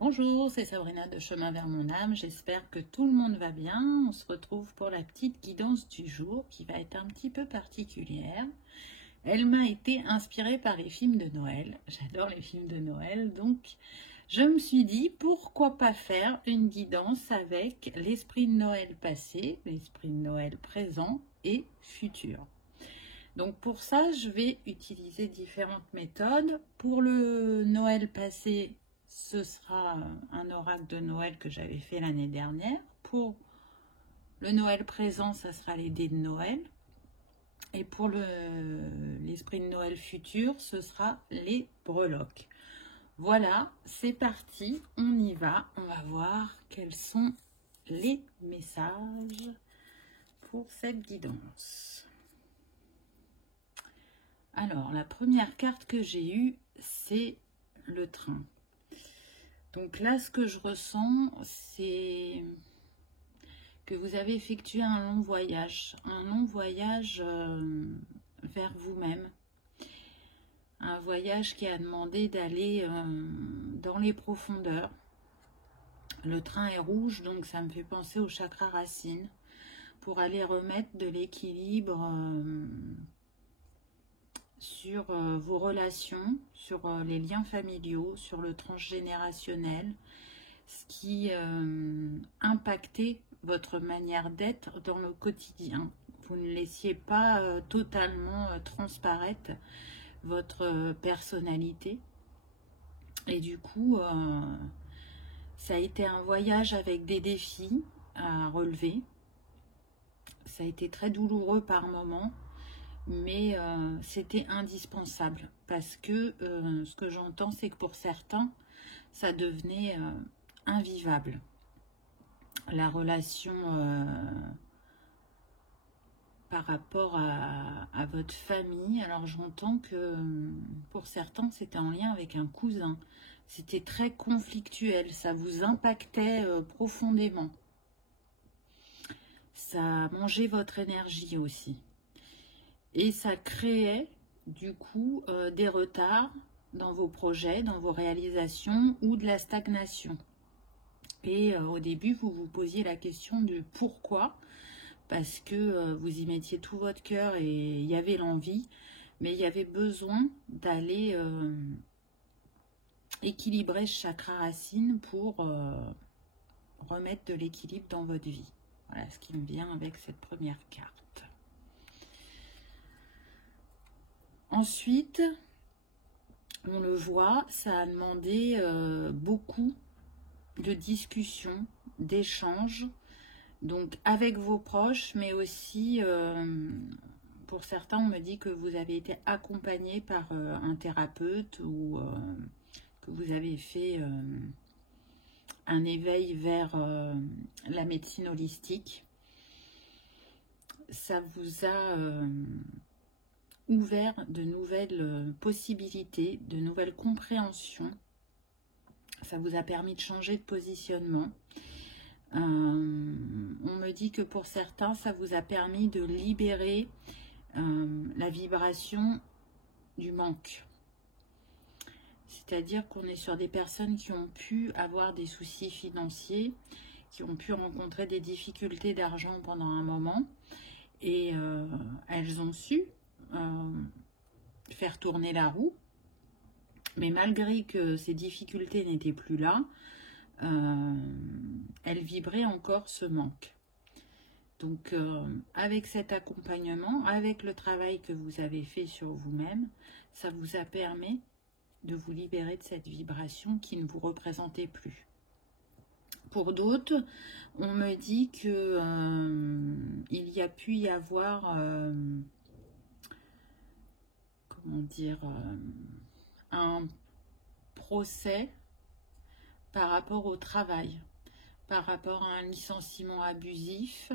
Bonjour, c'est Sabrina de Chemin vers mon âme. J'espère que tout le monde va bien. On se retrouve pour la petite guidance du jour qui va être un petit peu particulière. Elle m'a été inspirée par les films de Noël. J'adore les films de Noël, donc je me suis dit pourquoi pas faire une guidance avec l'esprit de Noël passé, l'esprit de Noël présent et futur. Donc pour ça, je vais utiliser différentes méthodes. Pour le Noël passé, ce sera un oracle de Noël que j'avais fait l'année dernière. Pour le Noël présent, ça sera les dés de Noël. Et pour l'esprit de Noël futur, ce sera les breloques. Voilà, c'est parti, on y va. On va voir quels sont les messages pour cette guidance. Alors, la première carte que j'ai eue, c'est le train. Donc là, ce que je ressens, c'est que vous avez effectué un long voyage vers vous-même. Un voyage qui a demandé d'aller dans les profondeurs. Le train est rouge, donc ça me fait penser au chakra racine, pour aller remettre de l'équilibre sur vos relations, sur les liens familiaux, sur le transgénérationnel, ce qui impactait votre manière d'être dans le quotidien. Vous ne laissiez pas totalement transparaître votre personnalité. Et du coup, ça a été un voyage avec des défis à relever. Ça a été très douloureux par moments. Mais c'était indispensable parce que ce que j'entends, c'est que pour certains, ça devenait invivable. La relation par rapport à votre famille, alors j'entends que pour certains, c'était en lien avec un cousin. C'était très conflictuel, ça vous impactait profondément. Ça mangeait votre énergie aussi. Et ça créait du coup des retards dans vos projets, dans vos réalisations ou de la stagnation. Et au début, vous vous posiez la question du pourquoi, parce que vous y mettiez tout votre cœur et il y avait l'envie, mais il y avait besoin d'aller équilibrer ce chakra racine pour remettre de l'équilibre dans votre vie. Voilà ce qui me vient avec cette première carte. Ensuite, on le voit, ça a demandé beaucoup de discussions, d'échanges, donc avec vos proches, mais aussi, pour certains, on me dit que vous avez été accompagné par un thérapeute ou que vous avez fait un éveil vers la médecine holistique. Ça vous a ouvert de nouvelles possibilités, de nouvelles compréhensions. Ça vous a permis de changer de positionnement. On me dit que pour certains, ça vous a permis de libérer la vibration du manque. C'est-à-dire qu'on est sur des personnes qui ont pu avoir des soucis financiers, qui ont pu rencontrer des difficultés d'argent pendant un moment, et elles ont su faire tourner la roue, mais malgré que ces difficultés n'étaient plus là, elles vibraient encore ce manque. Donc avec cet accompagnement, avec le travail que vous avez fait sur vous-même, ça vous a permis de vous libérer de cette vibration qui ne vous représentait plus. Pour d'autres, on me dit que il y a pu y avoir comment dire, un procès par rapport au travail, par rapport à un licenciement abusif.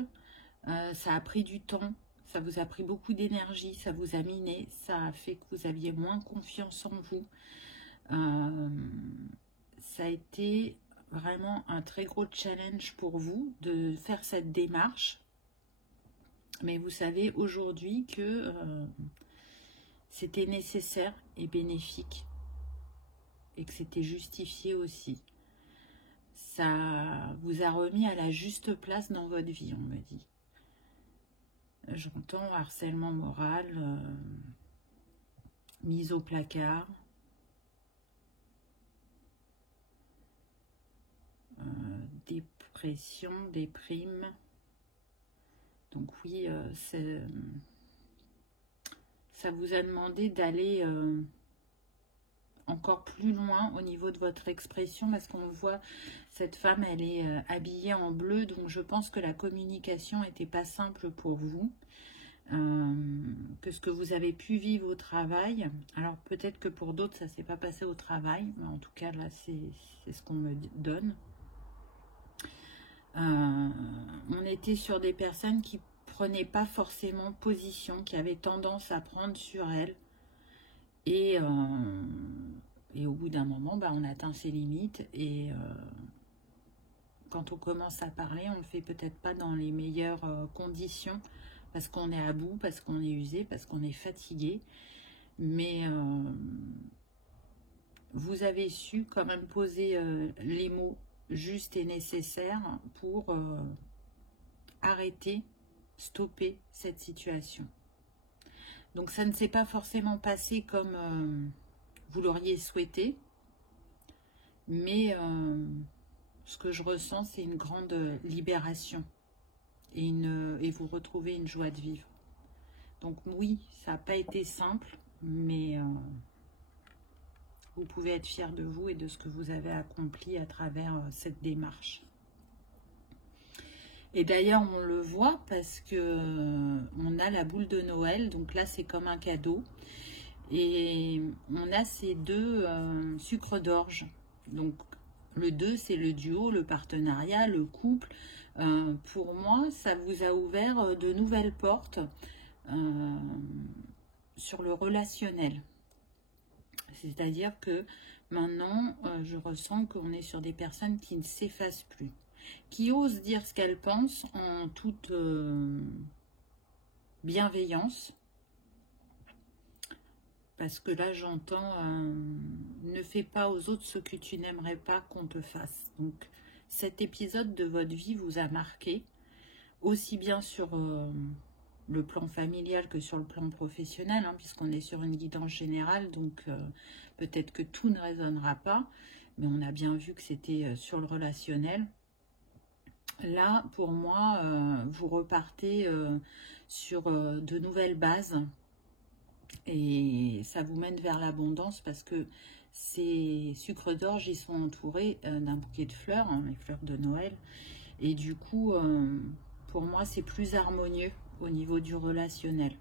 Ça a pris du temps, ça vous a pris beaucoup d'énergie, ça vous a miné, ça a fait que vous aviez moins confiance en vous. Ça a été vraiment un très gros challenge pour vous de faire cette démarche. Mais vous savez aujourd'hui que c'était nécessaire et bénéfique et que c'était justifié aussi. ça vous a remis à la juste place dans votre vie, on me dit. J'entends harcèlement moral, mise au placard, dépression, déprime. Donc oui, ça vous a demandé d'aller encore plus loin au niveau de votre expression, parce qu'on voit, cette femme, elle est habillée en bleu, donc je pense que la communication n'était pas simple pour vous, que ce que vous avez pu vivre au travail. Alors peut-être que pour d'autres, ça ne s'est pas passé au travail, mais en tout cas là, c'est ce qu'on me donne. On était sur des personnes qui prenaient pas forcément position, qui avaient tendance à prendre sur elles. Et au bout d'un moment, on atteint ses limites. Et quand on commence à parler, on ne le fait peut-être pas dans les meilleures conditions, parce qu'on est à bout, parce qu'on est usé, parce qu'on est fatigué. Mais vous avez su quand même poser les mots justes et nécessaires pour arrêter, stopper cette situation. Donc ça ne s'est pas forcément passé comme vous l'auriez souhaité, mais ce que je ressens, c'est une grande libération et vous retrouvez une joie de vivre. Donc oui, ça n'a pas été simple, mais vous pouvez être fier de vous et de ce que vous avez accompli à travers cette démarche. Et d'ailleurs, on le voit parce que on a la boule de Noël. Donc là, c'est comme un cadeau. Et on a ces deux sucres d'orge. Donc le 2, c'est le duo, le partenariat, le couple. Pour moi, ça vous a ouvert de nouvelles portes sur le relationnel. C'est-à-dire que maintenant, je ressens qu'on est sur des personnes qui ne s'effacent plus, qui osent dire ce qu'elles pensent en toute bienveillance. Parce que là, j'entends ne fais pas aux autres ce que tu n'aimerais pas qu'on te fasse. Donc, cet épisode de votre vie vous a marqué, aussi bien sur le plan familial que sur le plan professionnel, hein, puisqu'on est sur une guidance générale, donc peut-être que tout ne résonnera pas, mais on a bien vu que c'était sur le relationnel. Là, pour moi, vous repartez sur de nouvelles bases et ça vous mène vers l'abondance parce que ces sucres d'orge, ils sont entourés d'un bouquet de fleurs, hein, les fleurs de Noël. Et du coup, pour moi, c'est plus harmonieux au niveau du relationnel.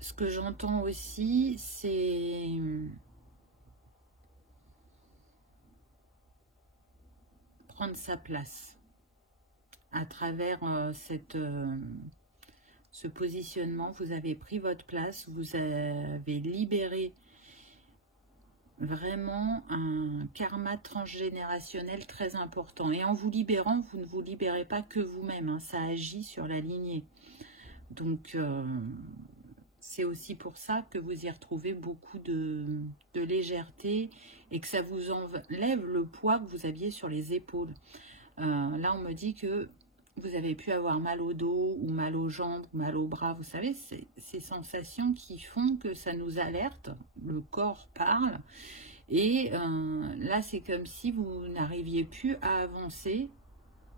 Ce que j'entends aussi, c'est prendre sa place à travers ce positionnement. Vous avez pris votre place, vous avez libéré vraiment un karma transgénérationnel très important. Et en vous libérant, vous ne vous libérez pas que vous-même, hein, ça agit sur la lignée. Donc, c'est aussi pour ça que vous y retrouvez beaucoup de légèreté et que ça vous enlève le poids que vous aviez sur les épaules. Là, on me dit que vous avez pu avoir mal au dos ou mal aux jambes, ou mal aux bras. Vous savez, ces sensations qui font que ça nous alerte, le corps parle. Et là, c'est comme si vous n'arriviez plus à avancer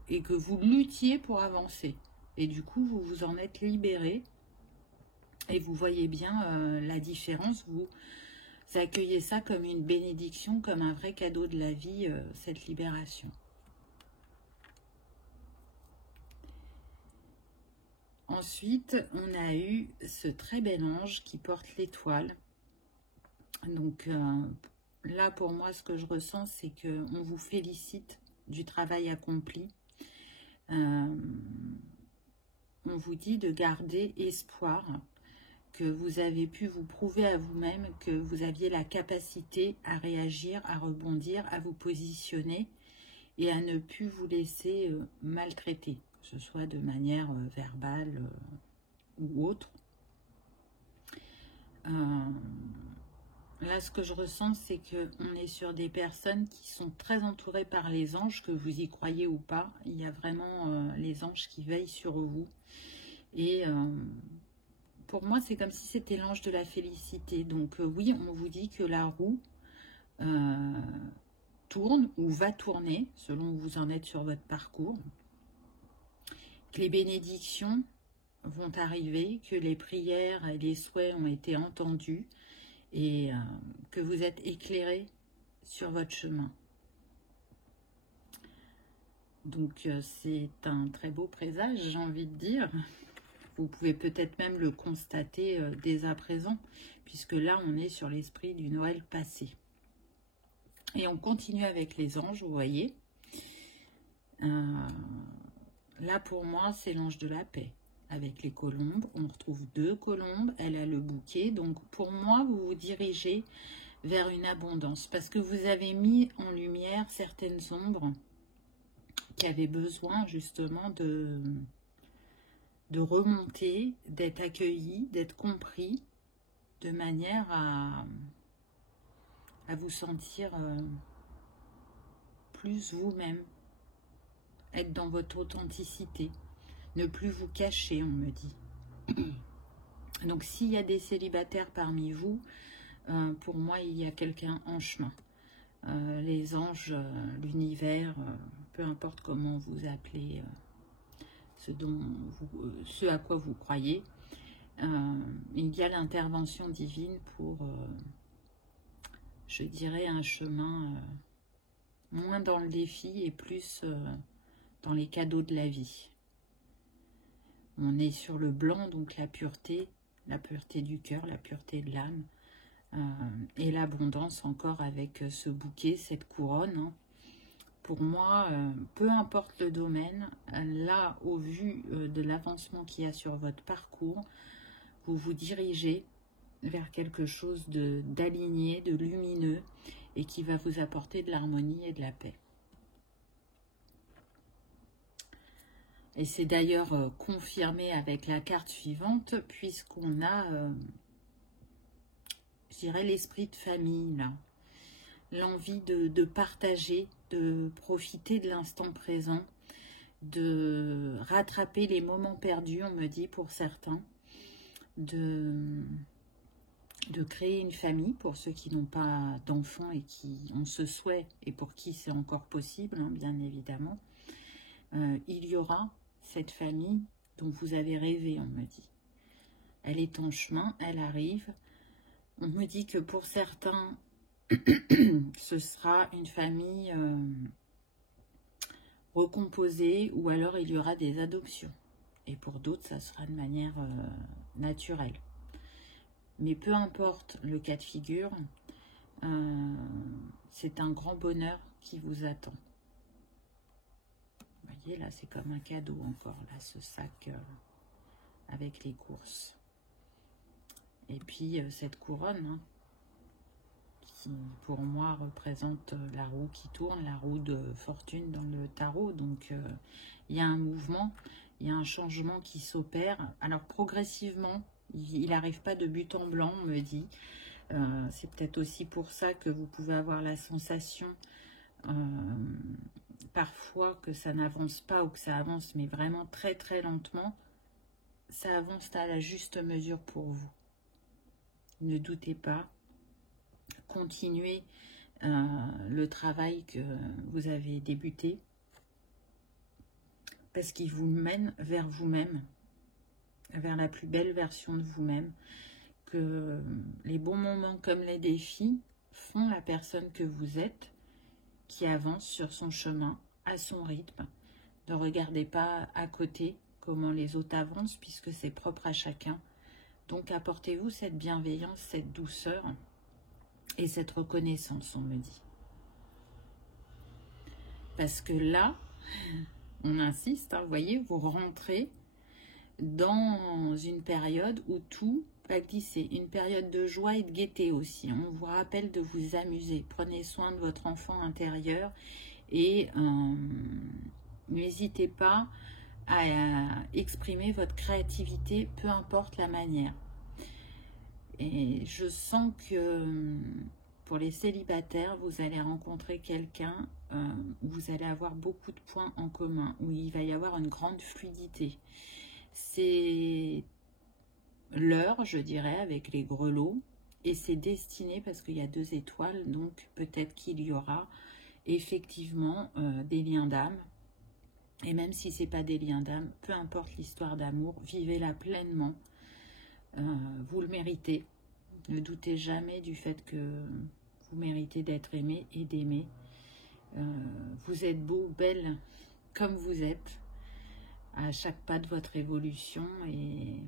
et que vous luttiez pour avancer. Et du coup, vous vous en êtes libéré. Et vous voyez bien la différence. Vous accueillez ça comme une bénédiction, comme un vrai cadeau de la vie, cette libération. Ensuite, on a eu ce très bel ange qui porte l'étoile. Donc là, pour moi, ce que je ressens, c'est qu'on vous félicite du travail accompli. On vous dit de garder espoir, que vous avez pu vous prouver à vous-même que vous aviez la capacité à réagir, à rebondir, à vous positionner et à ne plus vous laisser maltraiter, que ce soit de manière verbale ou autre. Là, ce que je ressens, c'est qu'on est sur des personnes qui sont très entourées par les anges, que vous y croyez ou pas. Il y a vraiment les anges qui veillent sur vous. Et pour moi, c'est comme si c'était l'ange de la félicité. Donc oui, on vous dit que la roue tourne ou va tourner, selon où vous en êtes sur votre parcours. Que les bénédictions vont arriver, que les prières et les souhaits ont été entendus et que vous êtes éclairé sur votre chemin. Donc c'est un très beau présage, j'ai envie de dire. Vous pouvez peut-être même le constater dès à présent, puisque là on est sur l'esprit du Noël passé. Et on continue avec les anges, vous voyez. Là pour moi c'est l'ange de la paix. Avec les colombes, on retrouve 2 colombes, elle a le bouquet. Donc pour moi, vous vous dirigez vers une abondance parce que vous avez mis en lumière certaines ombres qui avaient besoin justement de remonter, d'être accueillis, d'être compris, de manière à vous sentir plus vous-même, être dans votre authenticité. Ne plus vous cacher, on me dit. Donc, s'il y a des célibataires parmi vous, pour moi, il y a quelqu'un en chemin. Les anges, l'univers, peu importe comment vous appelez ce à quoi vous croyez, il y a l'intervention divine pour, je dirais, un chemin moins dans le défi et plus dans les cadeaux de la vie. On est sur le blanc, donc la pureté du cœur, la pureté de l'âme, et l'abondance encore avec ce bouquet, cette couronne. Hein. Pour moi, peu importe le domaine, là, au vu de l'avancement qu'il y a sur votre parcours, vous vous dirigez vers quelque chose d'aligné, de lumineux, et qui va vous apporter de l'harmonie et de la paix. Et c'est d'ailleurs confirmé avec la carte suivante, puisqu'on a, je dirais, l'esprit de famille, là. L'envie de partager, de profiter de l'instant présent, de rattraper les moments perdus, on me dit, pour certains, de créer une famille pour ceux qui n'ont pas d'enfants et qui ont ce souhait, et pour qui c'est encore possible, hein, bien évidemment. Il y aura cette famille dont vous avez rêvé, on me dit. Elle est en chemin, elle arrive. On me dit que pour certains, ce sera une famille recomposée ou alors il y aura des adoptions. Et pour d'autres, ça sera de manière naturelle. Mais peu importe le cas de figure, c'est un grand bonheur qui vous attend. Vous voyez, là, c'est comme un cadeau encore, là, ce sac avec les courses. Et puis, cette couronne, hein, qui, pour moi, représente la roue qui tourne, la roue de fortune dans le tarot. Donc, il y a un mouvement, il y a un changement qui s'opère. Alors, progressivement, il n'arrive pas de but en blanc, on me dit. C'est peut-être aussi pour ça que vous pouvez avoir la sensation parfois que ça n'avance pas ou que ça avance, mais vraiment très très lentement. Ça avance à la juste mesure pour vous. Ne doutez pas. Continuez le travail que vous avez débuté parce qu'il vous mène vers vous-même, vers la plus belle version de vous-même, que les bons moments comme les défis font la personne que vous êtes, qui avance sur son chemin, à son rythme. Ne regardez pas à côté comment les autres avancent, puisque c'est propre à chacun. Donc apportez-vous cette bienveillance, cette douceur et cette reconnaissance, on me dit. Parce que là, on insiste, hein, vous voyez, vous rentrez dans une période où tout va glisser, une période de joie et de gaieté aussi. On vous rappelle de vous amuser. Prenez soin de votre enfant intérieur et n'hésitez pas à exprimer votre créativité, peu importe la manière. Et je sens que pour les célibataires, vous allez rencontrer quelqu'un où vous allez avoir beaucoup de points en commun, où il va y avoir une grande fluidité. C'est l'heure, je dirais, avec les grelots, et c'est destiné parce qu'il y a 2 étoiles, donc peut-être qu'il y aura effectivement des liens d'âme. Et même si ce n'est pas des liens d'âme, peu importe l'histoire d'amour, vivez-la pleinement. Vous le méritez. Ne doutez jamais du fait que vous méritez d'être aimé et d'aimer. Vous êtes beau, belle, comme vous êtes, à chaque pas de votre évolution, et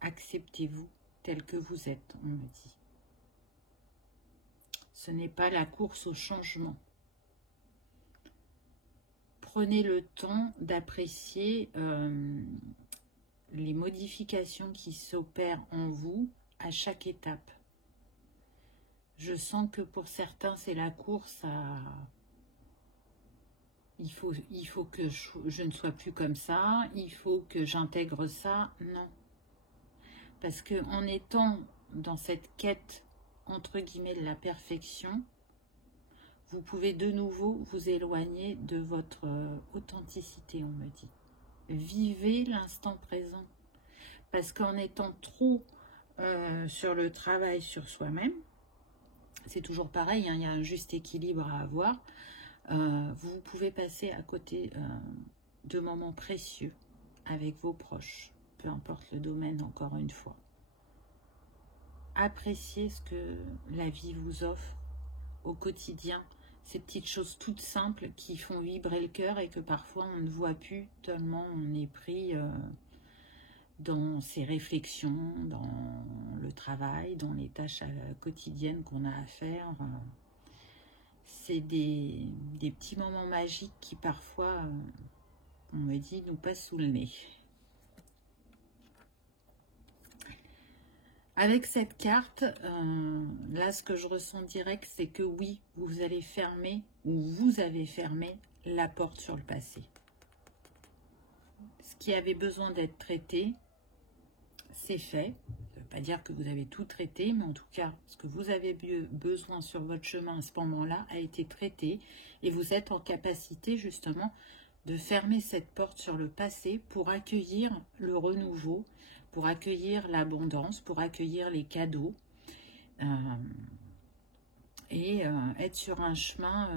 acceptez-vous tel que vous êtes, on me dit. Ce n'est pas la course au changement. Prenez le temps d'apprécier les modifications qui s'opèrent en vous à chaque étape. Je sens que pour certains, c'est la course à... Il faut que je ne sois plus comme ça, il faut que j'intègre ça. Non. Parce qu'en étant dans cette quête, entre guillemets, de la perfection, vous pouvez de nouveau vous éloigner de votre authenticité, on me dit. Vivez l'instant présent. Parce qu'en étant trop sur le travail sur soi-même, c'est toujours pareil, hein, il y a un juste équilibre à avoir. Vous pouvez passer à côté de moments précieux avec vos proches, peu importe le domaine, encore une fois. Appréciez ce que la vie vous offre au quotidien, ces petites choses toutes simples qui font vibrer le cœur et que parfois on ne voit plus tellement on est pris dans ses réflexions, dans le travail, dans les tâches quotidiennes qu'on a à faire. C'est des petits moments magiques qui parfois, on me dit, nous passent sous le nez. Avec cette carte, là, ce que je ressens direct, c'est que oui, vous allez fermer, ou vous avez fermé la porte sur le passé. Ce qui avait besoin d'être traité, c'est fait. Ça ne veut pas dire que vous avez tout traité, mais en tout cas, ce que vous avez besoin sur votre chemin à ce moment-là a été traité. Et vous êtes en capacité, justement, de fermer cette porte sur le passé pour accueillir le renouveau, pour accueillir l'abondance, pour accueillir les cadeaux et être sur un chemin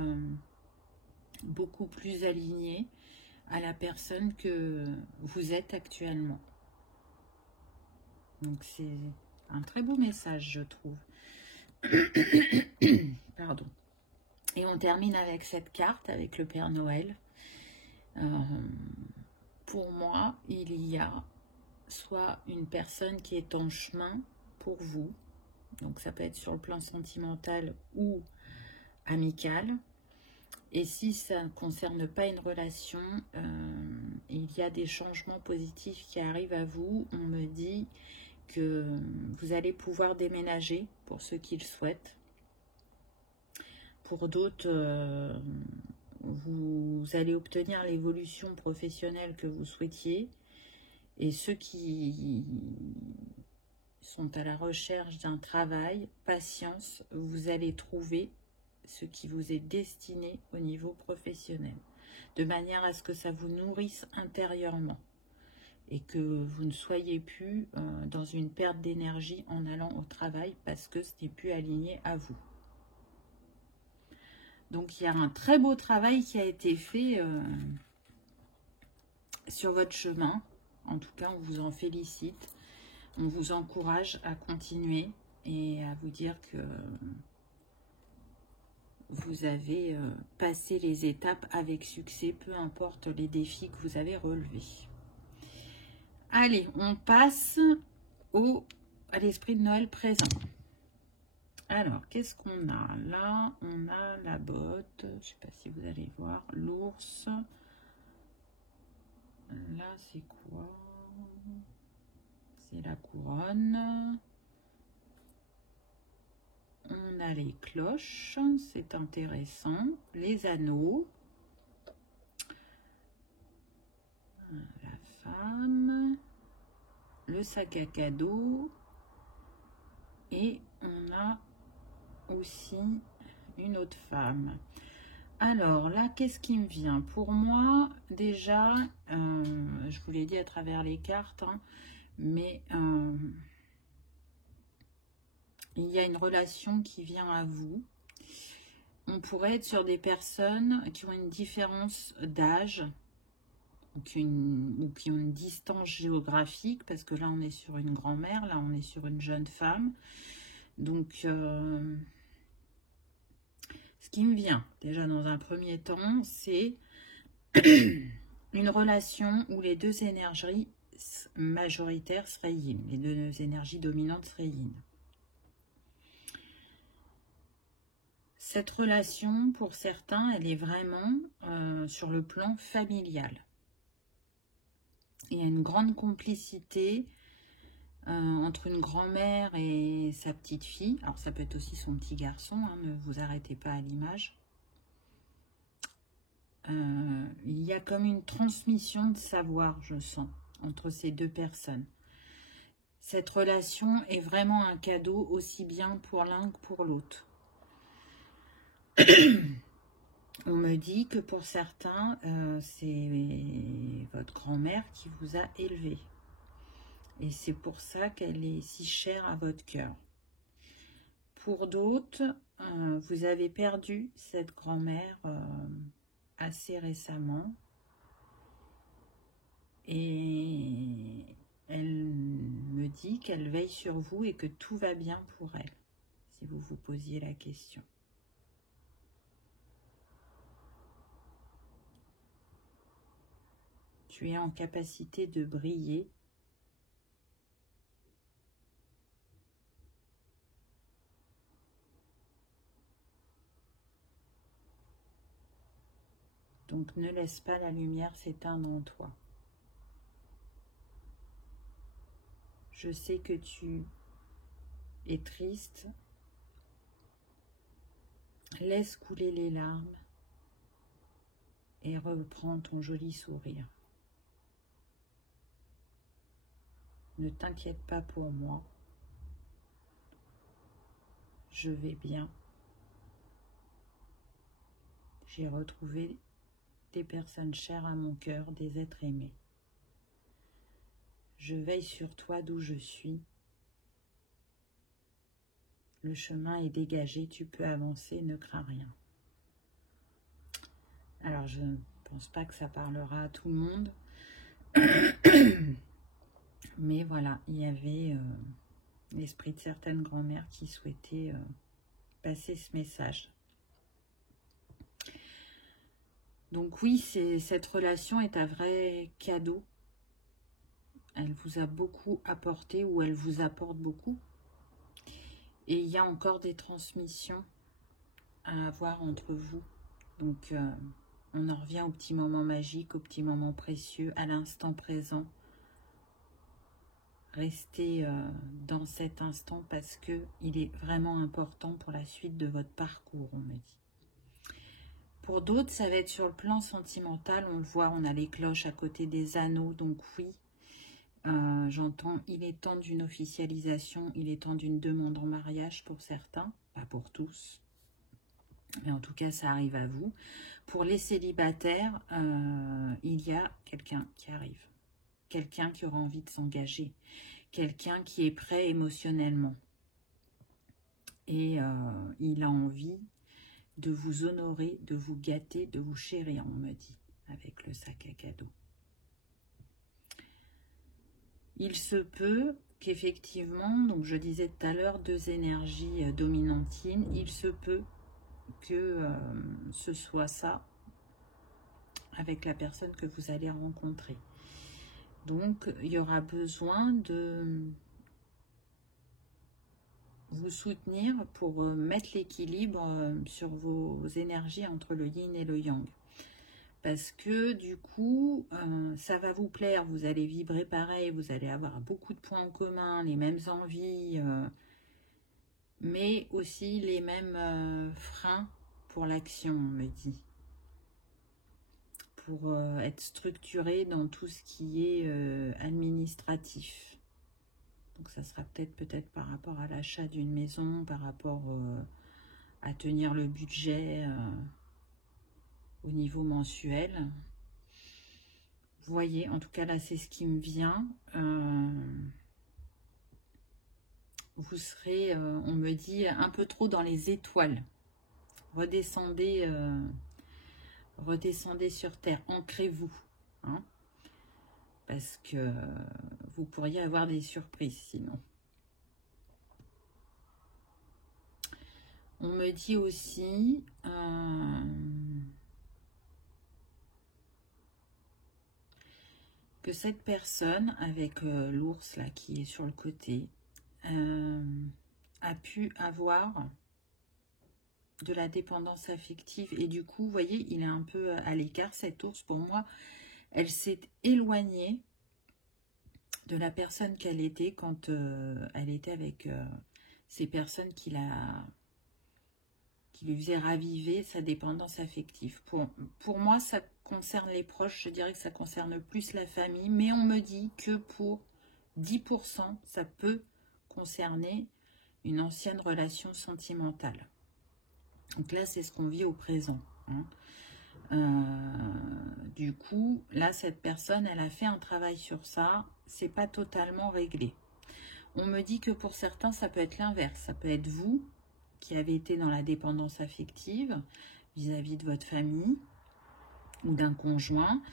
beaucoup plus aligné à la personne que vous êtes actuellement. Donc c'est un très beau message, je trouve. Pardon. Et on termine avec cette carte, avec le Père Noël. Pour moi, il y a soit une personne qui est en chemin pour vous, donc ça peut être sur le plan sentimental ou amical, et si ça ne concerne pas une relation, il y a des changements positifs qui arrivent à vous. On me dit que vous allez pouvoir déménager pour ceux qui le souhaitent. Pour d'autres, vous allez obtenir l'évolution professionnelle que vous souhaitiez. Et ceux qui sont à la recherche d'un travail, patience, vous allez trouver ce qui vous est destiné au niveau professionnel, de manière à ce que ça vous nourrisse intérieurement et que vous ne soyez plus dans une perte d'énergie en allant au travail parce que ce n'est plus aligné à vous. Donc il y a un très beau travail qui a été fait sur votre chemin. En tout cas, on vous en félicite. On vous encourage à continuer et à vous dire que vous avez passé les étapes avec succès, peu importe les défis que vous avez relevés. Allez, on passe à l'esprit de Noël présent. Alors, qu'est-ce qu'on a là? On a la botte, je ne sais pas si vous allez voir, l'ours. Là, c'est quoi? C'est la couronne. On a les cloches, c'est intéressant. Les anneaux. La femme. Le sac à cadeau. Et on a aussi une autre femme. Alors là, qu'est-ce qui me vient? Pour moi, déjà, je vous l'ai dit à travers les cartes, hein, mais il y a une relation qui vient à vous. On pourrait être sur des personnes qui ont une différence d'âge ou qui ont une distance géographique, parce que là, on est sur une grand-mère, là, on est sur une jeune femme. Donc, ce qui me vient, déjà dans un premier temps, c'est une relation où les deux énergies majoritaires seraient yin, les deux énergies dominantes seraient yin. Cette relation, pour certains, elle est vraiment sur le plan familial. Il y a une grande complicité entre une grand-mère et sa petite fille. Alors ça peut être aussi son petit garçon, hein, ne vous arrêtez pas à l'image. Il y a comme une transmission de savoir, je sens, entre ces deux personnes. Cette relation est vraiment un cadeau aussi bien pour l'un que pour l'autre. On me dit que pour certains, c'est votre grand-mère qui vous a élevé. Et c'est pour ça qu'elle est si chère à votre cœur. Pour d'autres, vous avez perdu cette grand-mère assez récemment. Et elle me dit qu'elle veille sur vous et que tout va bien pour elle, si vous vous posiez la question. Tu es en capacité de briller. Donc ne laisse pas la lumière s'éteindre en toi. Je sais que tu es triste. Laisse couler les larmes et reprends ton joli sourire. Ne t'inquiète pas pour moi. Je vais bien. J'ai retrouvé des personnes chères à mon cœur, des êtres aimés. Je veille sur toi d'où je suis. Le chemin est dégagé, tu peux avancer, ne crains rien. Alors, je ne pense pas que ça parlera à tout le monde. Mais voilà, il y avait l'esprit de certaines grand-mères qui souhaitaient passer ce message. Donc oui, cette relation est un vrai cadeau. Elle vous a beaucoup apporté ou elle vous apporte beaucoup. Et il y a encore des transmissions à avoir entre vous. Donc on en revient au petit moment magique, au petit moment précieux, à l'instant présent. Restez dans cet instant parce qu'il est vraiment important pour la suite de votre parcours, on me dit. Pour d'autres, ça va être sur le plan sentimental. On le voit, on a les cloches à côté des anneaux. Donc oui, j'entends, il est temps d'une officialisation, il est temps d'une demande en mariage pour certains, pas pour tous. Mais en tout cas, ça arrive à vous. Pour les célibataires, il y a quelqu'un qui arrive. Quelqu'un qui aura envie de s'engager. Quelqu'un qui est prêt émotionnellement. Et il a envie de vous honorer, de vous gâter, de vous chérir, on me dit, avec le sac à cadeau. Il se peut qu'effectivement, donc je disais tout à l'heure, deux énergies dominantines, il se peut que ce soit ça avec la personne que vous allez rencontrer. Donc, il y aura besoin de vous soutenir pour mettre l'équilibre sur vos énergies entre le yin et le yang. Parce que du coup, ça va vous plaire, vous allez vibrer pareil, vous allez avoir beaucoup de points en commun, les mêmes envies, mais aussi les mêmes freins pour l'action, on me dit. Pour être structuré dans tout ce qui est administratif. Donc ça sera peut-être par rapport à l'achat d'une maison, par rapport à tenir le budget au niveau mensuel. Vous voyez, en tout cas là c'est ce qui me vient. Vous serez, on me dit, un peu trop dans les étoiles. Redescendez, redescendez sur terre, ancrez-vous, hein, parce que vous pourriez avoir des surprises sinon. On me dit aussi que cette personne avec l'ours là qui est sur le côté a pu avoir de la dépendance affective et du coup, vous voyez, il est un peu à l'écart, cet ours. Pour moi, elle s'est éloignée de la personne qu'elle était quand elle était avec ces personnes qui lui faisaient raviver sa dépendance affective. Pour moi, ça concerne les proches, je dirais que ça concerne plus la famille, mais on me dit que pour 10%, ça peut concerner une ancienne relation sentimentale. Donc là, c'est ce qu'on vit au présent. Hein. Du coup, là, cette personne, elle a fait un travail sur ça. C'est pas totalement réglé. On me dit que pour certains, ça peut être l'inverse. Ça peut être vous qui avez été dans la dépendance affective vis-à-vis de votre famille ou d'un conjoint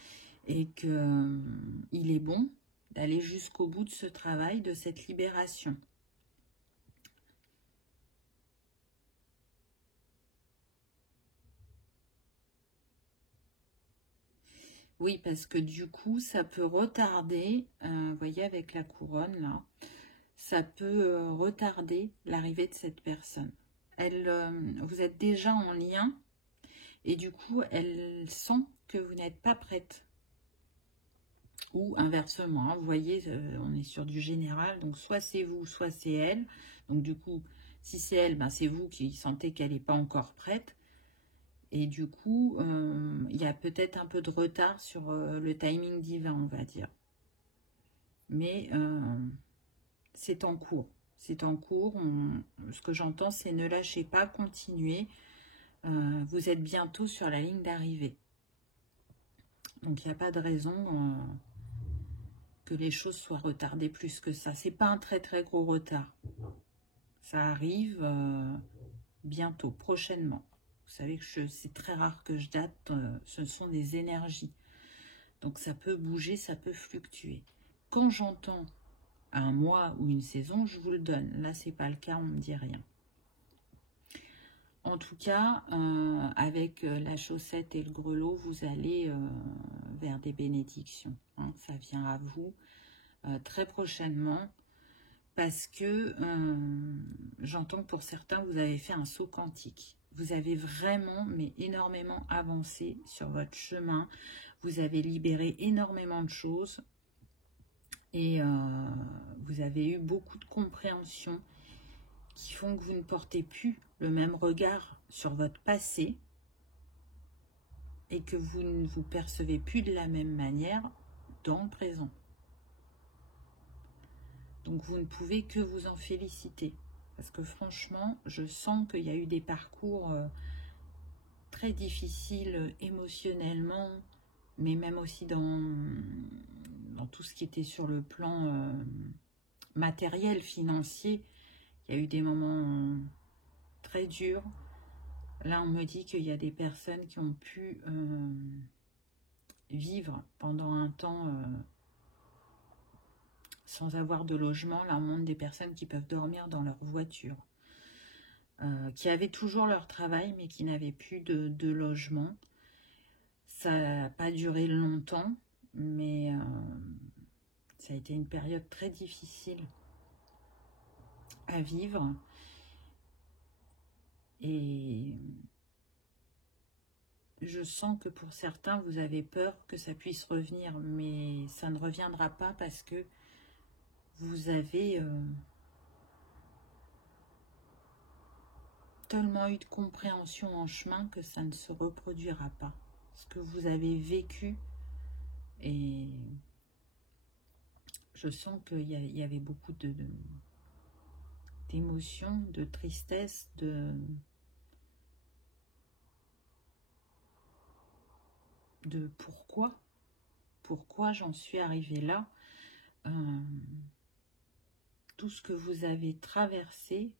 et que il est bon d'aller jusqu'au bout de ce travail, de cette libération. Oui, parce que du coup, ça peut retarder, vous voyez, avec la couronne, là, ça peut retarder l'arrivée de cette personne. Vous êtes déjà en lien, et du coup, elle sent que vous n'êtes pas prête. Ou inversement, hein, vous voyez, on est sur du général, donc soit c'est vous, soit c'est elle. Donc du coup, si c'est elle, ben, c'est vous qui sentez qu'elle n'est pas encore prête. Et du coup, il y a peut-être un peu de retard sur le timing divin, on va dire. Mais c'est en cours. C'est en cours. Ce que j'entends, c'est ne lâchez pas, continuez. Vous êtes bientôt sur la ligne d'arrivée. Donc, il n'y a pas de raison que les choses soient retardées plus que ça. C'est pas un très très gros retard. Ça arrive bientôt, prochainement. Vous savez que c'est très rare que je date, ce sont des énergies. Donc ça peut bouger, ça peut fluctuer. Quand j'entends un mois ou une saison, je vous le donne. Là, c'est pas le cas, on ne me dit rien. En tout cas, avec la chaussette et le grelot, vous allez vers des bénédictions. Hein. Ça vient à vous très prochainement. Parce que j'entends que pour certains, vous avez fait un saut quantique. Vous avez vraiment, mais énormément avancé sur votre chemin. Vous avez libéré énormément de choses. Et vous avez eu beaucoup de compréhension qui font que vous ne portez plus le même regard sur votre passé. Et que vous ne vous percevez plus de la même manière dans le présent. Donc vous ne pouvez que vous en féliciter. Parce que franchement, je sens qu'il y a eu des parcours très difficiles émotionnellement, mais même aussi dans tout ce qui était sur le plan matériel, financier. Il y a eu des moments très durs. Là, on me dit qu'il y a des personnes qui ont pu vivre pendant un temps sans avoir de logement. Là, on montre des personnes qui peuvent dormir dans leur voiture, qui avaient toujours leur travail, mais qui n'avaient plus de logement. Ça n'a pas duré longtemps, mais ça a été une période très difficile à vivre. Et je sens que pour certains, vous avez peur que ça puisse revenir, mais ça ne reviendra pas parce que vous avez tellement eu de compréhension en chemin que ça ne se reproduira pas. Ce que vous avez vécu, et Je sens qu'il y avait beaucoup d'émotions, de tristesse, de pourquoi j'en suis arrivée là. Tout ce que vous avez traversé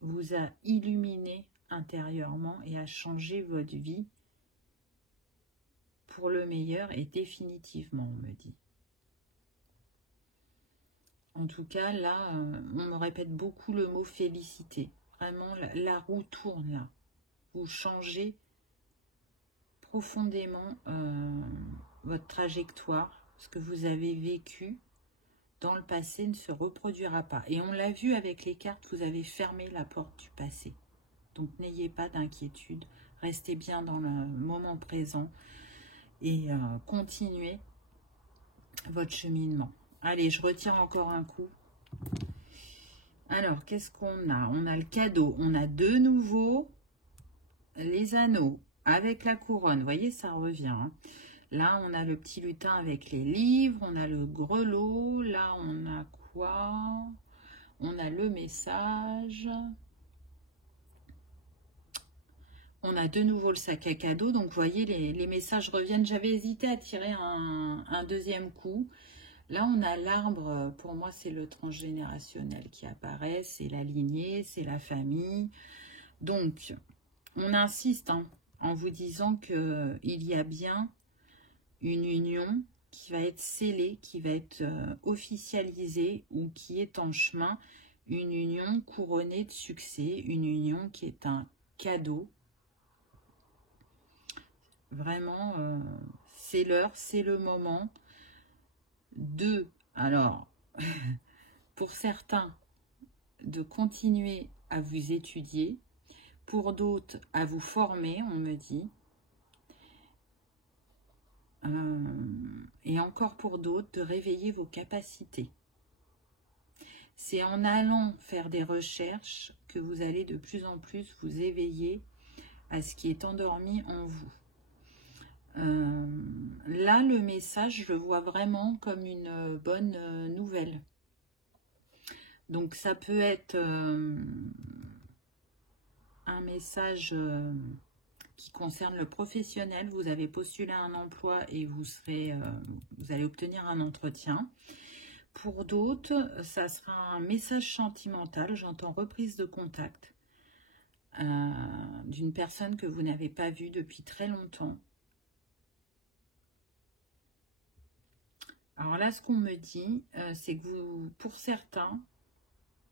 vous a illuminé intérieurement et a changé votre vie pour le meilleur et définitivement, on me dit. En tout cas, là, on me répète beaucoup le mot félicité. Vraiment, la roue tourne là. Vous changez profondément votre trajectoire. Ce que vous avez vécu dans le passé ne se reproduira pas. Et on l'a vu avec les cartes, vous avez fermé la porte du passé. Donc n'ayez pas d'inquiétude. Restez bien dans le moment présent et continuez votre cheminement. Allez, je retire encore un coup. Alors, qu'est-ce qu'on a? On a le cadeau. On a de nouveau les anneaux avec la couronne. Vous voyez, ça revient. Hein. Là, on a le petit lutin avec les livres. On a le grelot. Là, on a quoi? On a le message. On a de nouveau le sac à cadeau. Donc, vous voyez, les messages reviennent. J'avais hésité à tirer un deuxième coup. Là, on a l'arbre, pour moi, c'est le transgénérationnel qui apparaît, c'est la lignée, c'est la famille. Donc, on insiste en vous disant qu'il y a bien une union qui va être scellée, qui va être officialisée ou qui est en chemin, une union couronnée de succès, une union qui est un cadeau. Vraiment, c'est l'heure, c'est le moment. Alors, pour certains, de continuer à vous étudier, pour d'autres, à vous former, on me dit, et encore pour d'autres, de réveiller vos capacités. C'est en allant faire des recherches que vous allez de plus en plus vous éveiller à ce qui est endormi en vous. Là, le message, je le vois vraiment comme une bonne nouvelle. Donc, ça peut être un message qui concerne le professionnel. Vous avez postulé un emploi et vous allez obtenir un entretien. Pour d'autres, ça sera un message sentimental. J'entends reprise de contact d'une personne que vous n'avez pas vue depuis très longtemps. Alors là, ce qu'on me dit, c'est que vous, pour certains,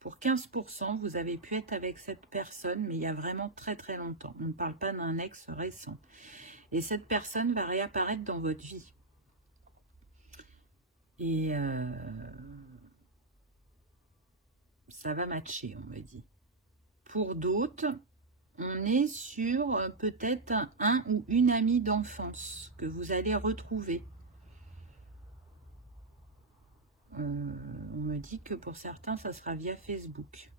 pour 15%, vous avez pu être avec cette personne, mais il y a vraiment très très longtemps. On ne parle pas d'un ex récent. Et cette personne va réapparaître dans votre vie. Et ça va matcher, on me dit. Pour d'autres, on est sur peut-être un ou une amie d'enfance que vous allez retrouver. On me dit que pour certains, ça sera via Facebook.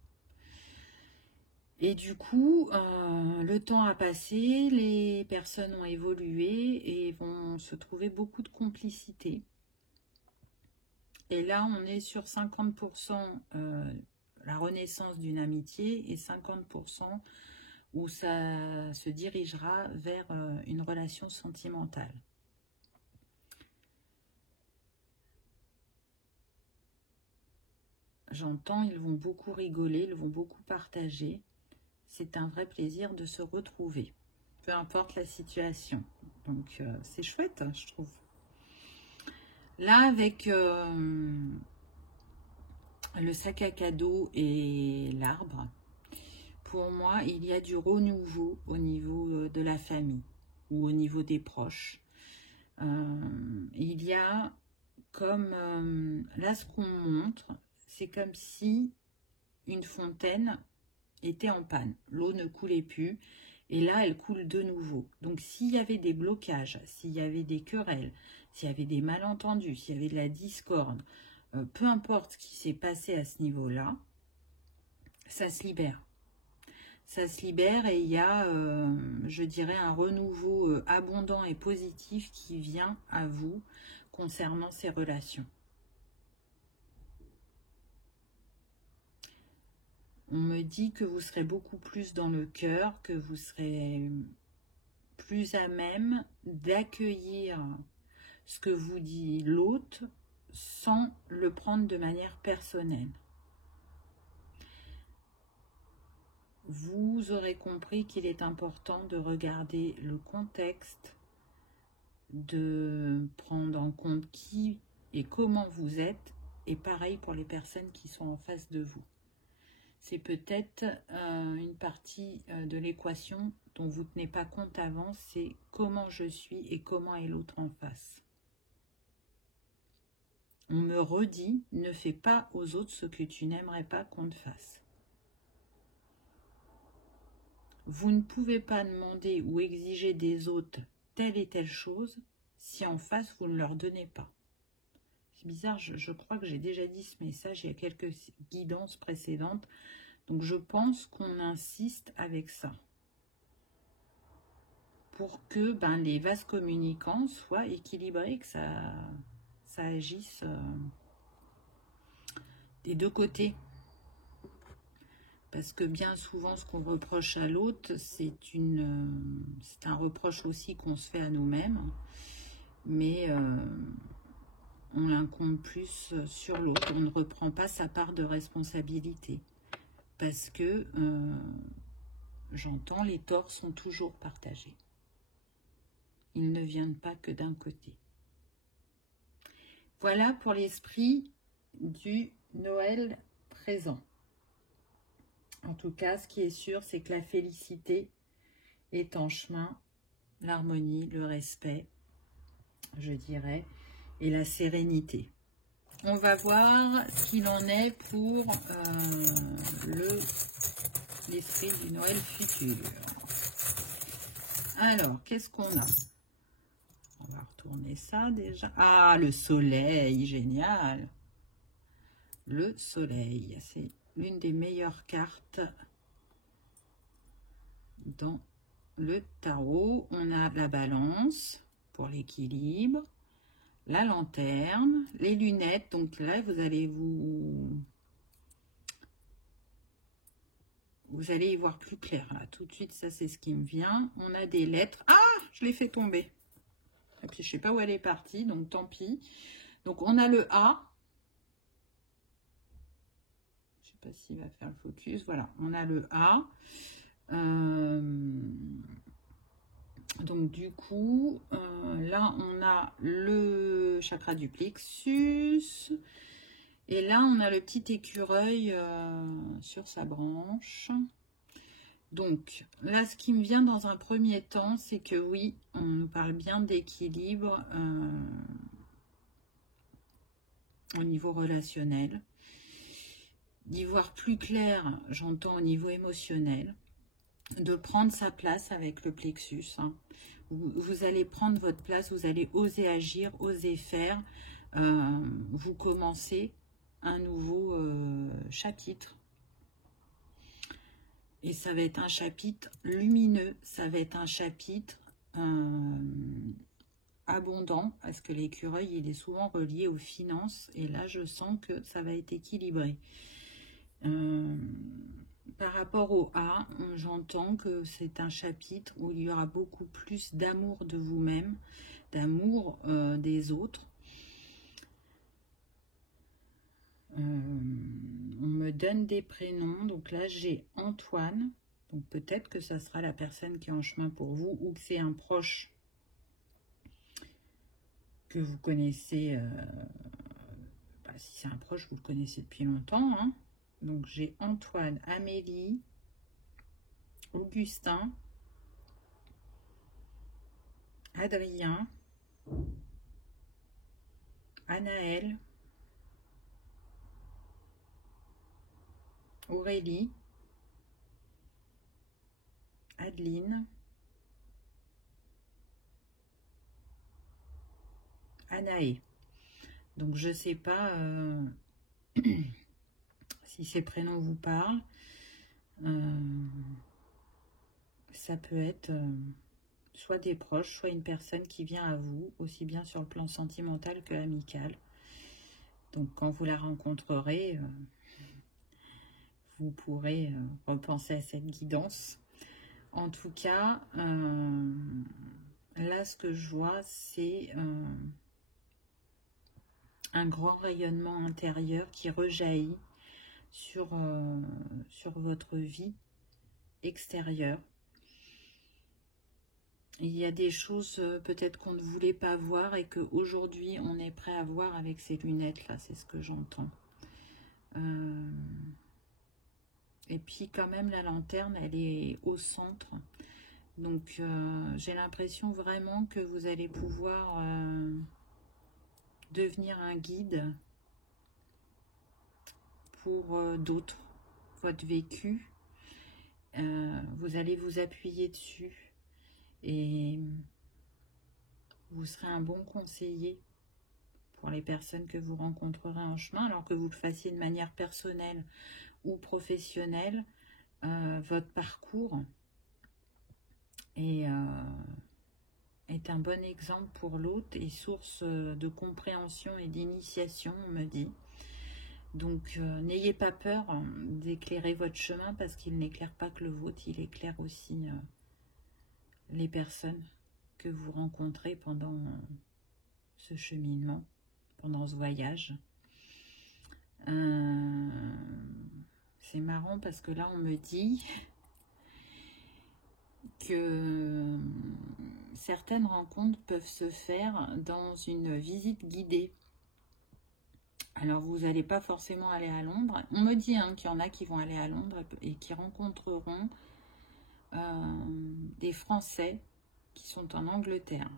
Et du coup, le temps a passé, les personnes ont évolué et vont se trouver beaucoup de complicité. Et là, on est sur 50% la renaissance d'une amitié et 50% où ça se dirigera vers une relation sentimentale. J'entends, ils vont beaucoup rigoler, ils vont beaucoup partager. C'est un vrai plaisir de se retrouver, peu importe la situation. Donc, c'est chouette, hein, je trouve. Là, avec le sac à cadeau et l'arbre, pour moi, il y a du renouveau au niveau de la famille ou au niveau des proches. Il y a comme, là, ce qu'on montre, c'est comme si une fontaine était en panne. L'eau ne coulait plus et là, elle coule de nouveau. Donc, s'il y avait des blocages, s'il y avait des querelles, s'il y avait des malentendus, s'il y avait de la discorde, peu importe ce qui s'est passé à ce niveau-là, ça se libère. Ça se libère et il y a, je dirais, un renouveau abondant et positif qui vient à vous concernant ces relations. On me dit que vous serez beaucoup plus dans le cœur, que vous serez plus à même d'accueillir ce que vous dit l'autre sans le prendre de manière personnelle. Vous aurez compris qu'il est important de regarder le contexte, de prendre en compte qui et comment vous êtes, et pareil pour les personnes qui sont en face de vous. C'est peut-être une partie de l'équation dont vous ne tenez pas compte avant, c'est comment je suis et comment est l'autre en face. On me redit, ne fais pas aux autres ce que tu n'aimerais pas qu'on te fasse. Vous ne pouvez pas demander ou exiger des autres telle et telle chose si en face vous ne leur donnez pas. C'est bizarre, je crois que j'ai déjà dit ce message il y a quelques guidances précédentes. Donc je pense qu'on insiste avec ça. Pour que les vases communicants soient équilibrés, que ça agisse des deux côtés. Parce que bien souvent, ce qu'on reproche à l'autre, c'est un reproche aussi qu'on se fait à nous-mêmes. Mais on l'incombe plus sur l'autre. On ne reprend pas sa part de responsabilité. Parce que, j'entends, les torts sont toujours partagés. Ils ne viennent pas que d'un côté. Voilà pour l'esprit du Noël présent. En tout cas, ce qui est sûr, c'est que la félicité est en chemin, l'harmonie, le respect, je dirais, et la sérénité. On va voir ce qu'il en est pour l'esprit du Noël futur. Alors, qu'est-ce qu'on a? On va retourner ça déjà. Ah, le soleil, génial. Le soleil, c'est l'une des meilleures cartes dans le tarot. On a la balance pour l'équilibre, la lanterne, les lunettes. Donc là, vous allez y voir plus clair. Là, tout de suite, ça c'est ce qui me vient. On a des lettres. Ah, je l'ai fait tomber. Et puis je sais pas où elle est partie, donc tant pis. Donc on a le A. Je sais pas s'il va faire le focus. Voilà, on a le A. Donc du coup, là on a le chakra du plexus. Et là on a le petit écureuil sur sa branche. Donc là ce qui me vient dans un premier temps, c'est que oui, on nous parle bien d'équilibre au niveau relationnel. D'y voir plus clair, j'entends au niveau émotionnel. De prendre sa place avec le plexus. Hein. Vous allez prendre votre place, vous allez oser agir, oser faire. Vous commencez un nouveau chapitre. Et ça va être un chapitre lumineux, ça va être un chapitre abondant, parce que l'écureuil, il est souvent relié aux finances. Et là, je sens que ça va être équilibré. Par rapport au A, j'entends que c'est un chapitre où il y aura beaucoup plus d'amour de vous-même, d'amour des autres. On me donne des prénoms, donc là j'ai Antoine, donc peut-être que ça sera la personne qui est en chemin pour vous, ou que c'est un proche que vous connaissez, si c'est un proche, vous le connaissez depuis longtemps, hein. Donc j'ai Antoine, Amélie, Augustin, Adrien, Anaël, Aurélie, Adeline, Anaé. Donc je sais pas si ces prénoms vous parlent. Ça peut être soit des proches, soit une personne qui vient à vous, aussi bien sur le plan sentimental que amical. Donc quand vous la rencontrerez, vous pourrez repenser à cette guidance. En tout cas, là, ce que je vois, c'est un grand rayonnement intérieur qui rejaillit sur votre vie extérieure. Il y a des choses peut-être qu'on ne voulait pas voir et qu'aujourd'hui on est prêt à voir avec ces lunettes là, c'est ce que j'entends. Et puis quand même la lanterne, elle est au centre. Donc j'ai l'impression vraiment que vous allez pouvoir devenir un guide pour d'autres. Votre vécu, vous allez vous appuyer dessus et vous serez un bon conseiller pour les personnes que vous rencontrerez en chemin, alors que vous le fassiez de manière personnelle ou professionnelle. Votre parcours est un bon exemple pour l'autre et source de compréhension et d'initiation, on me dit. Donc, n'ayez pas peur d'éclairer votre chemin parce qu'il n'éclaire pas que le vôtre, il éclaire aussi les personnes que vous rencontrez pendant ce cheminement, pendant ce voyage. C'est marrant parce que là, on me dit que certaines rencontres peuvent se faire dans une visite guidée. Alors, vous n'allez pas forcément aller à Londres. On me dit qu'il y en a qui vont aller à Londres et qui rencontreront des Français qui sont en Angleterre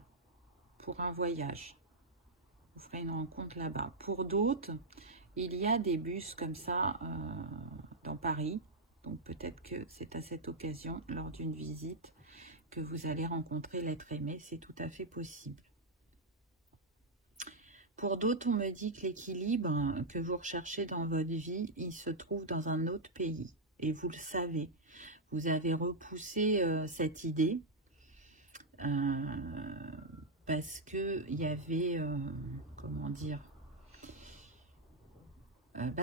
pour un voyage. Vous ferez une rencontre là-bas. Pour d'autres, il y a des bus comme ça dans Paris. Donc, peut-être que c'est à cette occasion, lors d'une visite, que vous allez rencontrer l'être aimé. C'est tout à fait possible. Pour d'autres, on me dit que l'équilibre que vous recherchez dans votre vie, il se trouve dans un autre pays. Et vous le savez. Vous avez repoussé cette idée parce qu'il y avait, comment dire,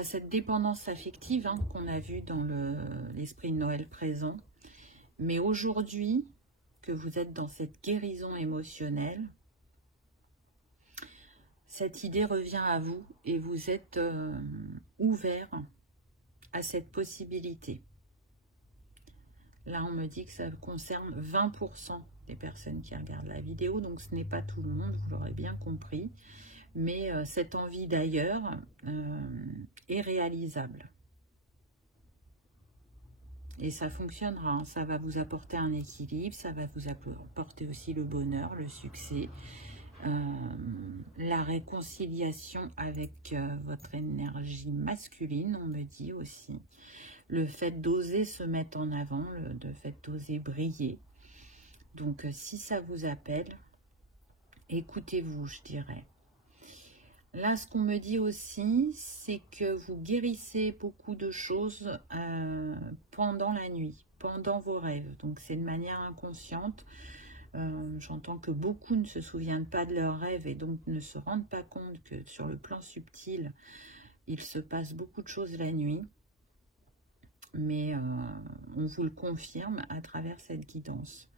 cette dépendance affective qu'on a vue dans l'esprit de Noël présent. Mais aujourd'hui, que vous êtes dans cette guérison émotionnelle, cette idée revient à vous et vous êtes ouvert à cette possibilité. Là, on me dit que ça concerne 20% des personnes qui regardent la vidéo, donc ce n'est pas tout le monde, vous l'aurez bien compris. Mais cette envie d'ailleurs est réalisable. Et ça fonctionnera, ça va vous apporter un équilibre, ça va vous apporter aussi le bonheur, le succès, la réconciliation avec votre énergie masculine, on me dit aussi. Le fait d'oser se mettre en avant, le fait d'oser briller. Donc, si ça vous appelle, écoutez-vous, je dirais. Là, ce qu'on me dit aussi, c'est que vous guérissez beaucoup de choses pendant la nuit, pendant vos rêves. Donc, c'est de manière inconsciente. J'entends que beaucoup ne se souviennent pas de leurs rêves et donc ne se rendent pas compte que sur le plan subtil, il se passe beaucoup de choses la nuit. Mais on vous le confirme à travers cette guidance.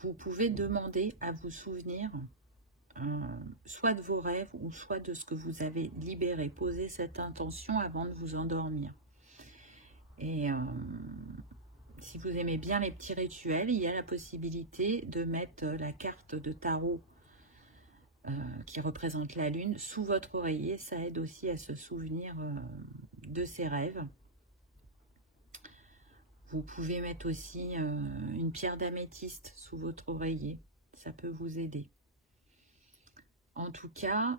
Vous pouvez demander à vous souvenir soit de vos rêves ou soit de ce que vous avez libéré. Posez cette intention avant de vous endormir. Et si vous aimez bien les petits rituels, il y a la possibilité de mettre la carte de tarot qui représente la lune sous votre oreiller. Ça aide aussi à se souvenir de ses rêves. Vous pouvez mettre aussi une pierre d'améthyste sous votre oreiller. Ça peut vous aider. En tout cas,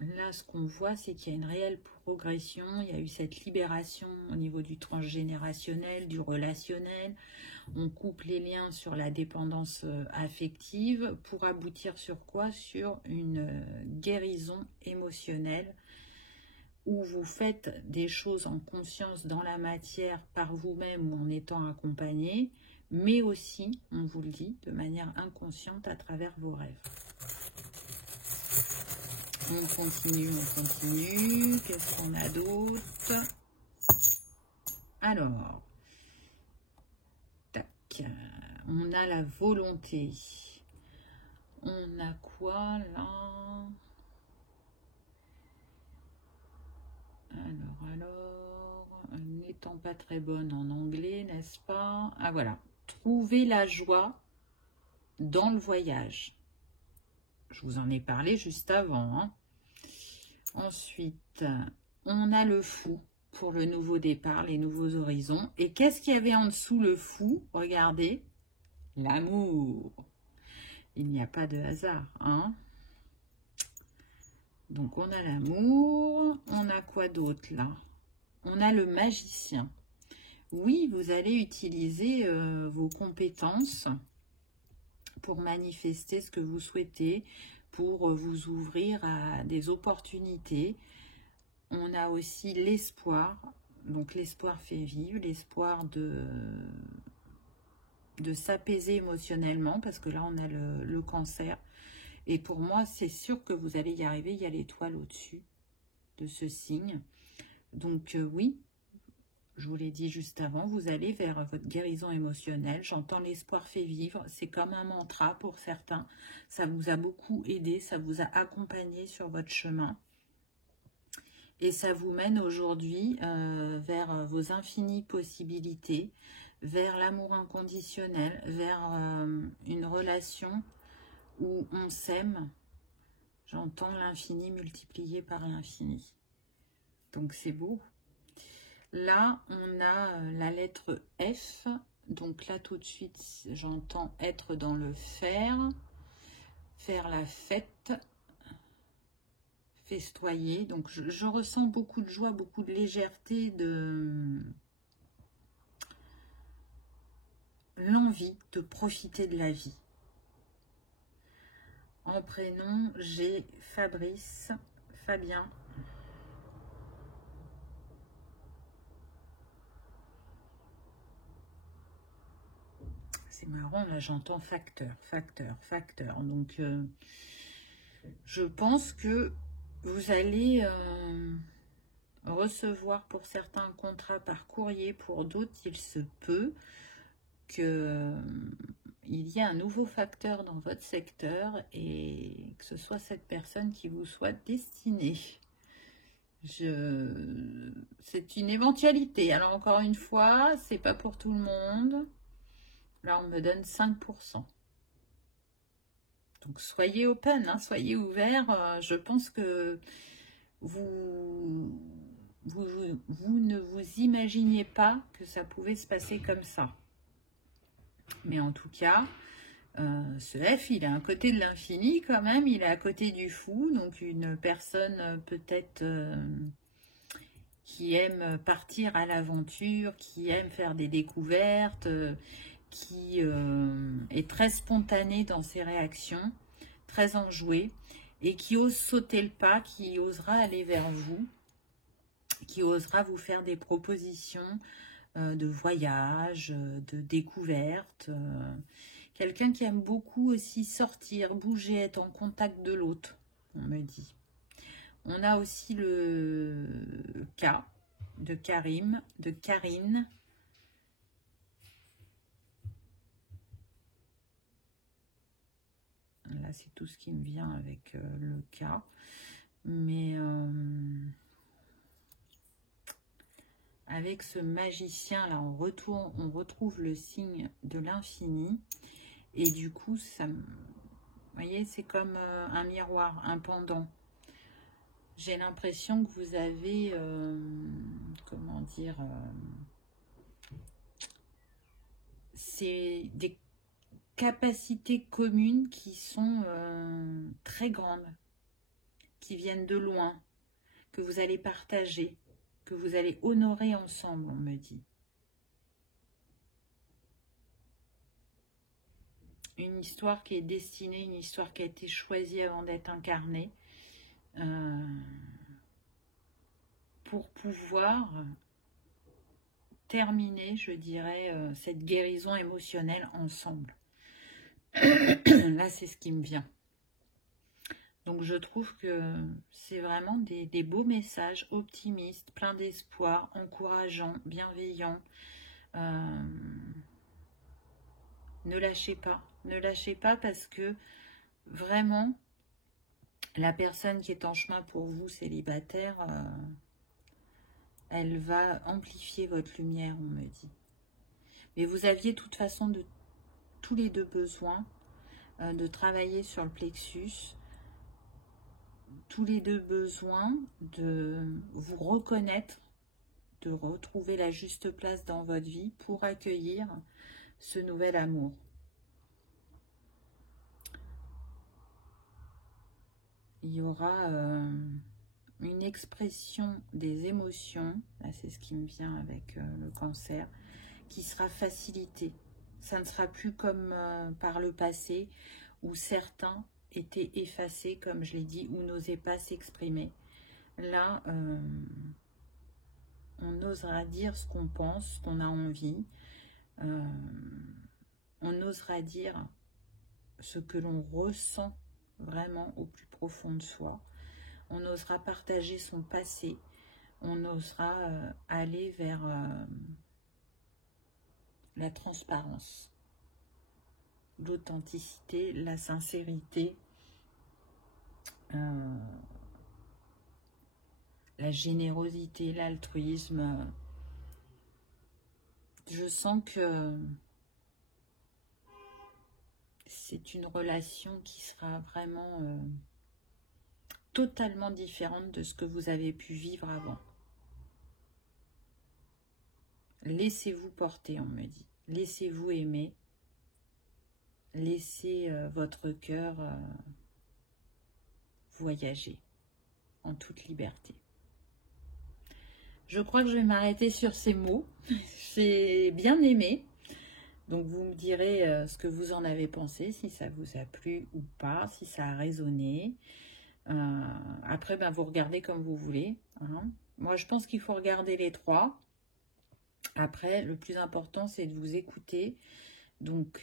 là, ce qu'on voit, c'est qu'il y a une réelle progression. Il y a eu cette libération au niveau du transgénérationnel, du relationnel. On coupe les liens sur la dépendance affective pour aboutir sur quoi? Sur une guérison émotionnelle où vous faites des choses en conscience dans la matière par vous-même ou en étant accompagné, mais aussi, on vous le dit, de manière inconsciente à travers vos rêves. On continue, on continue. Qu'est-ce qu'on a d'autre? Alors, tac, on a la volonté. On a quoi là? Alors, n'étant pas très bonne en anglais, n'est-ce pas? Ah voilà, trouver la joie dans le voyage. Je vous en ai parlé juste avant, hein. Ensuite, on a le fou pour le nouveau départ, les nouveaux horizons. Et qu'est-ce qu'il y avait en dessous le fou? Regardez, l'amour. Il n'y a pas de hasard, hein. Donc, on a l'amour. On a quoi d'autre, là? On a le magicien. Oui, vous allez utiliser vos compétences pour manifester ce que vous souhaitez, pour vous ouvrir à des opportunités. On a aussi l'espoir. Donc, l'espoir fait vivre, l'espoir de s'apaiser émotionnellement, parce que là, on a le cancer. Et pour moi, c'est sûr que vous allez y arriver. Il y a l'étoile au-dessus de ce signe. Donc, oui, je vous l'ai dit juste avant, vous allez vers votre guérison émotionnelle. J'entends l'espoir fait vivre. C'est comme un mantra pour certains. Ça vous a beaucoup aidé, ça vous a accompagné sur votre chemin. Et ça vous mène aujourd'hui vers vos infinies possibilités, vers l'amour inconditionnel, vers une relation où on s'aime. J'entends l'infini multiplié par l'infini. Donc c'est beau. Là, on a la lettre F. Donc là, tout de suite, j'entends être dans le faire. Faire la fête. Festoyer. Donc je ressens beaucoup de joie, beaucoup de légèreté, de l'envie de profiter de la vie. En prénom, j'ai Fabrice, Fabien. C'est marrant, là j'entends facteur. Donc je pense que vous allez recevoir pour certains contrats par courrier, pour d'autres il se peut que il y ait un nouveau facteur dans votre secteur et que ce soit cette personne qui vous soit destinée. C'est une éventualité. Alors encore une fois, c'est pas pour tout le monde. Là, on me donne 5%. Donc soyez open, hein, soyez ouverts. Je pense que vous ne vous imaginiez pas que ça pouvait se passer comme ça. Mais en tout cas, ce F, il est à côté de l'infini quand même, il est à côté du fou, donc une personne peut-être qui aime partir à l'aventure, qui aime faire des découvertes, qui est très spontanée dans ses réactions, très enjouée, et qui ose sauter le pas, qui osera aller vers vous, qui osera vous faire des propositions de voyage, de découverte. Quelqu'un qui aime beaucoup aussi sortir, bouger, être en contact de l'autre, on me dit. On a aussi le K de Karim, de Karine. Là, c'est tout ce qui me vient avec le K. Mais avec ce magicien, là, on retrouve le signe de l'infini. Et du coup, ça, vous voyez, c'est comme un miroir, un pendant. J'ai l'impression que vous avez, comment dire, c'est des capacités communes qui sont très grandes, qui viennent de loin, que vous allez partager, que vous allez honorer ensemble, on me dit. Une histoire qui est destinée, une histoire qui a été choisie avant d'être incarnée, pour pouvoir terminer, je dirais, cette guérison émotionnelle ensemble. Là, c'est ce qui me vient. Donc je trouve que c'est vraiment des beaux messages optimistes, pleins d'espoir, encourageants, bienveillants. Ne lâchez pas. Ne lâchez pas parce que vraiment, la personne qui est en chemin pour vous, célibataire, elle va amplifier votre lumière, on me dit. Mais vous aviez de toute façon tous les deux besoin de travailler sur le plexus, tous les deux besoin de vous reconnaître, de retrouver la juste place dans votre vie pour accueillir ce nouvel amour. Il y aura une expression des émotions, là c'est ce qui me vient avec le cancer, qui sera facilitée. Ça ne sera plus comme par le passé où certains étaient effacés, comme je l'ai dit, ou n'osaient pas s'exprimer. Là, on osera dire ce qu'on pense, ce qu'on a envie. On osera dire ce que l'on ressent vraiment au plus profond de soi. On osera partager son passé. On osera aller vers la transparence, l'authenticité, la sincérité, la générosité, l'altruisme. Je sens que c'est une relation qui sera vraiment totalement différente de ce que vous avez pu vivre avant. Laissez-vous porter, on me dit. Laissez-vous aimer. Laissez votre cœur voyager en toute liberté. Je crois que je vais m'arrêter sur ces mots. J'ai bien aimé. Donc vous me direz ce que vous en avez pensé, si ça vous a plu ou pas, si ça a résonné. Après, ben, vous regardez comme vous voulez. Hein. Moi, je pense qu'il faut regarder les trois. Après, le plus important, c'est de vous écouter. Donc,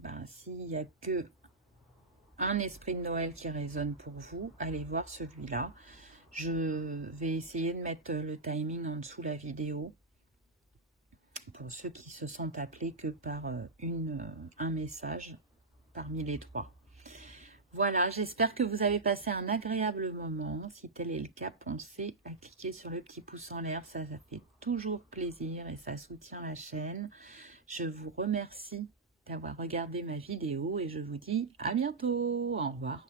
ben, s'il n'y a que un esprit de Noël qui résonne pour vous, allez voir celui-là. Je vais essayer de mettre le timing en dessous de la vidéo pour ceux qui se sentent appelés que par un message parmi les trois. Voilà, j'espère que vous avez passé un agréable moment. Si tel est le cas, pensez à cliquer sur le petit pouce en l'air. Ça fait toujours plaisir et ça soutient la chaîne. Je vous remercie d'avoir regardé ma vidéo et je vous dis à bientôt. Au revoir.